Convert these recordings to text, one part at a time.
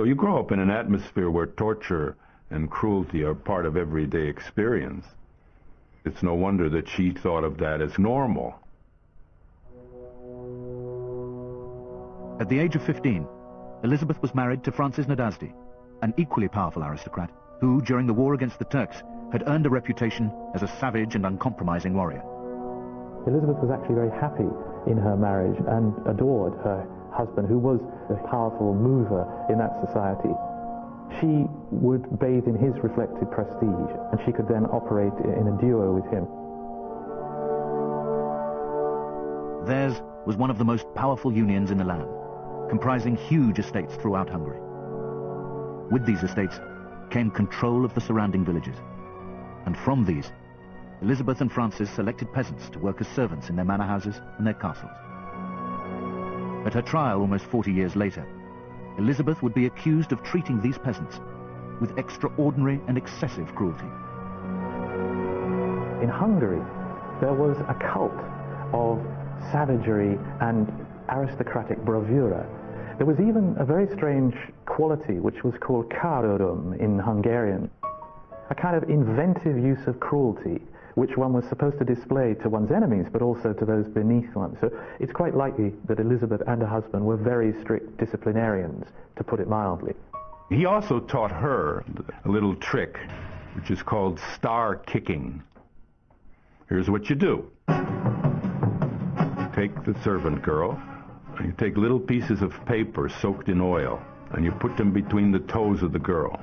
So you grow up in an atmosphere where torture and cruelty are part of everyday experience. It's no wonder that she thought of that as normal. At the age of 15, Elizabeth was married to Francis Nadasdi, an equally powerful aristocrat who, during the war against the Turks, had earned a reputation as a savage and uncompromising warrior. Elizabeth was actually very happy in her marriage and adored her husband, who was a powerful mover in that society. She would bathe in his reflected prestige, and she could then operate in a duo with him. Theirs was one of the most powerful unions in the land, comprising huge estates throughout Hungary. With these estates came control of the surrounding villages, and from these, Elizabeth and Francis selected peasants to work as servants in their manor houses and their castles. At her trial almost 40 years later, Elizabeth would be accused of treating these peasants with extraordinary and excessive cruelty. In Hungary, there was a cult of savagery and aristocratic bravura. There was even a very strange quality which was called karorum in Hungarian, a kind of inventive use of cruelty which one was supposed to display to one's enemies but also to those beneath one. So it's quite likely that Elizabeth and her husband were very strict disciplinarians, to put it mildly. He also taught her a little trick which is called star kicking. Here's what you do. Take the servant girl, and you take little pieces of paper soaked in oil, and you put them between the toes of the girl.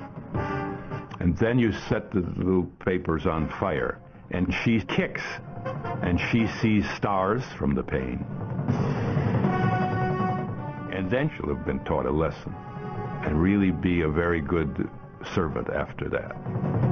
And then you set the little papers on fire, and she kicks, and she sees stars from the pain. And then she'll have been taught a lesson, and really be a very good servant after that.